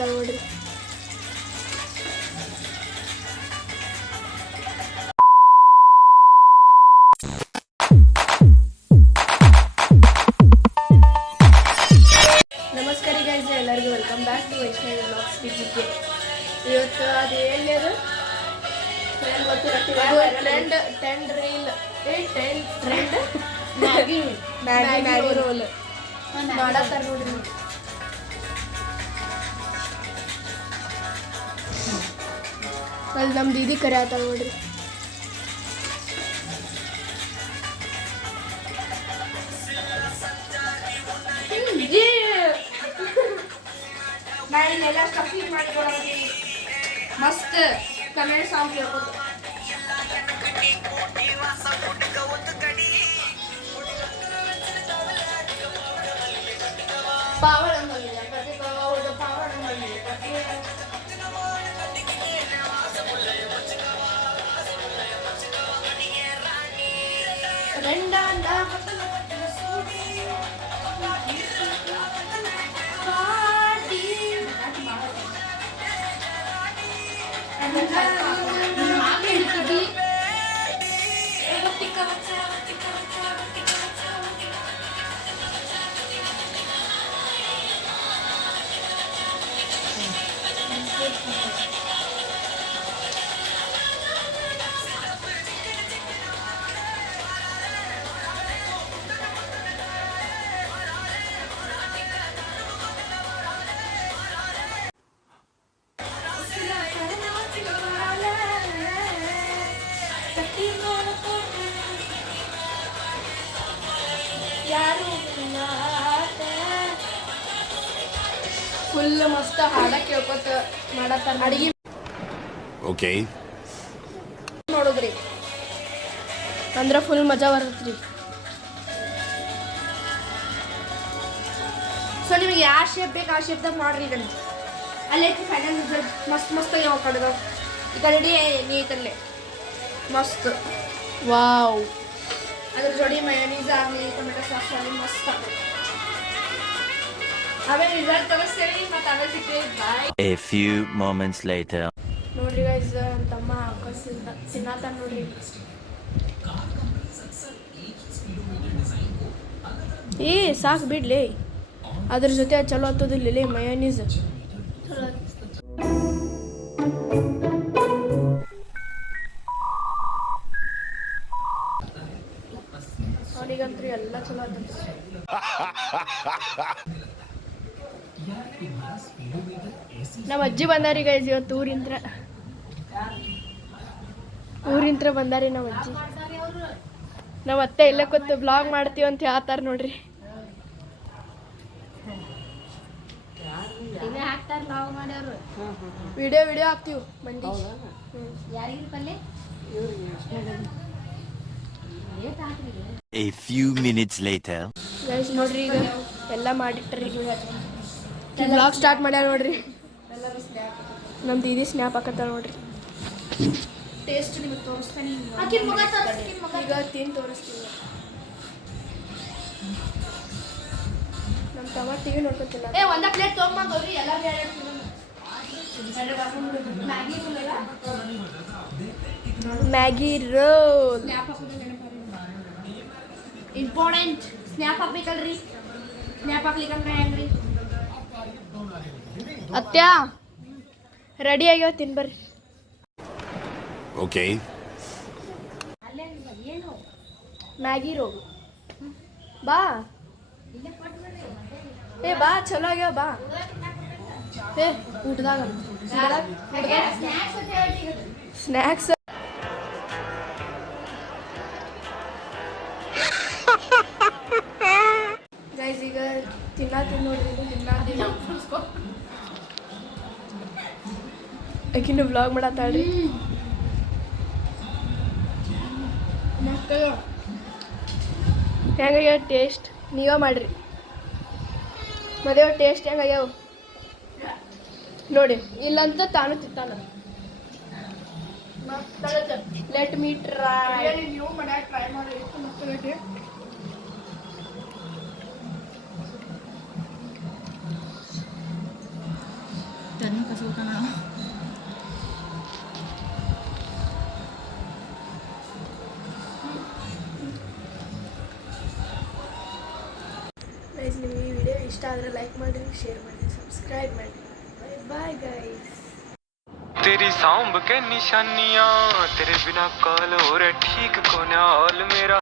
ಕರೆಯತ್ತಾಳ ನೋಡ್ರಿ. ನಮಸ್ಕಾರ ಗೈಸ್, ಎಲ್ಲರಿಗೂ welcome back to Vaishnavi vlogs ಪಿಜಿಗೆ. ಇವತ್ತು ಅದು ಎಲ್ಲಿಯದು ಟ್ರೆಂಡ್ ಮ್ಯಾಗಿ ರೋಲ್ ಮಾಡತ್ತಾರ ನೋಡ್ರಿ. ಅಲ್ಲಿ ನಮ್ಮ ದೀದಿ ಕರೆಯತ್ತಾಳ ನೋಡ್ರಿ. ನಾ ಇಲ್ಲೆಲ್ಲ ಸ್ಟಫಿಂಗ್ ಮಾಡ್ಕೊಳೋದು ಮಸ್ತ್ ಕನ್ನಡ ಸಾಂಗ್ ಕೇಳ್ಬೋದು. ಫುಲ್ ಮಸ್ತ್ ಹಾಡ ಕೇಳ್ಕೊತ ಮಾಡತ್ತಾರ ಅಡಿಗೆ. ಓಕೆ ನೋಡುದ್ರಿ ಅಂದ್ರ ಫುಲ್ ಮಜಾ ಬರ್ತೈತ್ರಿ. ಸೊ ನಿಮಗೆ ಯಾವ ಶೇಪ್ ಬೇಕು ಆ ಶೇಪ್ದಾಗ ಮಾಡ್ರಿ. ಇದನ್ನ ಅಲ್ಲೈತಿ ಫೈನಲ್ ರಿಸಲ್ಟ್. ಮಸ್ತ್ ಮಸ್ತ್ ಯಾವ ಕಡೆದ ಈ ಕಡೆ ನೀತಲ್ಲೇ ಮಸ್ತ್. ವಾವ್, ಅದ್ರ ಜೋಡಿ ಮಯೋನೀಸ್ ಆಗಲಿ ಟೊಮೆಟೊ ಸಾಸ್ ಆಗಲಿ ಮಸ್ತ್ ಆಗಲಿ. ಆಮೇಲೆ ರಿಸಲ್ಟ್ ತೋರಿಸ್ತೇವೆ ಮತ್ತೆ ಆಮೇಲೆ ಸಿಗ್ತೀವಿ. ಬಾಯ್. A few moments later. ನೋಡ್ರಿ ಗೈಸ್, ನನ್ನ ತಮ್ಮ ತಿನ್ನತಾನ ನೋಡ್ರಿ. ಏ ಸಾಕು ಬಿಡ್ಲಿ, ಅದ್ರ ಜೊತೆ ಚಲೋ ಹತ್ತೋದಿಲ್ಲ ಮಯೋನೀಸ್. ಅವನಿಗಂತೂ ಎಲ್ಲ ಚಲೋ ಆತ. ನಮ್ಮ ಅಜ್ಜಿ ಬಂದಾರಿ ಗೈಸ್ ಇವತ್ತು ಊರಿಂತ್ರ ಬಂದಾರಿ ನಮ್ಮ ಅಜ್ಜಿ. ನಮ್ಮ ಅತ್ತೆ ಇಲ್ಲೇ ಕೂತು ಬ್ಲಾಗ್ ಮಾಡ್ತೀವಿ ಅಂತ ಹೇಳ್ತಾರ ನೋಡ್ರಿ. ವಿಡಿಯೋ ಹಾಕ್ತೀವಿ ಮಂದಿ. A few minutes later. Guys ನೋಡ್ರಿ, ಈಗ ಎಲ್ಲ ಮಾಡಿಟ್ರಿ. ಬ್ಲಾಗ್ ಸ್ಟಾರ್ಟ್ ಮಾಡ್ಯಾರ ನೋಡ್ರಿ. ನಮ್ಮ ದೀದಿ ಸ್ನ್ಯಾಪ್ ಹಾಕತ್ತಾಳ ನೋಡ್ರಿ. ಟೇಸ್ಟ್ ನಿಮಗೆ ತೋರಿಸ್ತಾನೆ ಈಗ ತಿಂದು ತೋರಿಸ್ತೀವಿ. ನಮ್ಮ ತಮ್ಮ ಟಿವಿ ನೋಡ್ಕೊತಿಲ್ಲ. ಒಂದ ಪ್ಲೇಟ್ ತೊಗೊಂಬಂದ್ರಿ ಎಲ್ಲ ಮ್ಯಾಗಿ ರೋಲ್ ಇಂಪಾರ್ಟೆಂಟ್. ಸ್ನ್ಯಾಪ್ ಹಾಕ್ಬೇಕಲ್ರಿ, ಸ್ನ್ಯಾಪ್ ಹಾಕ್ಲಿಕ್ಕಂದ್ರೆ ಹೆಂಗ್ರಿ? ಅತ್ಯ ರೆಡಿ ಆಗ್ಯಾವ, ತಿನ್ಬರ್ರಿ. Okay. ಮ್ಯಾಗಿ ರೋಲ್ ಬಾ. ಏ ಬಾ, ಚಲೋ ಆಗ್ಯಾವ ಬಾ. ಏ ಊಟದಾಗ ಸ್ನ್ಯಾಕ್ಸ್. ಗೈಸ್ ಈಗ ತಿನ್ನತ್ತೀನಿ ನೋಡ್ರಿ. ಆಕಿನ ವ್ಲಾಗ್ ಮಾಡತ್ತಾಳ್ರಿ. ಹೆಂಗಾಗ್ಯಾವ ಟೇಸ್ಟ್ ನೀವೇ ಮಾಡ್ರಿ. ಮದುವೆ ಟೇಸ್ಟ್ ಹೆಂಗಾಗ್ಯಾವ ನೋಡಿ. ಇಲ್ಲಂತ ತಾನು ತಿಂತಾನ. Let me try. ನೀವು ಮನ್ಯಾಗ ಟ್ರೈ ಮಾಡಿ. ತೋರಿಸ್ಬೇಕ ನಾನು. ಗೈಸ್ ನಿಮಗೆ ಈ ವಿಡಿಯೋ ಇಷ್ಟ ಆದರೆ ಲೈಕ್ ಮಾಡಿ, ಶೇರ್ ಮಾಡಿ, ಸಬ್ಸ್ಕ್ರೈಬ್ ಮಾಡಿ. Bye guys. तेरी सांभ के निशानियां तेरे बिना कॉल हो रहे ठीक को ना हाल मेरा.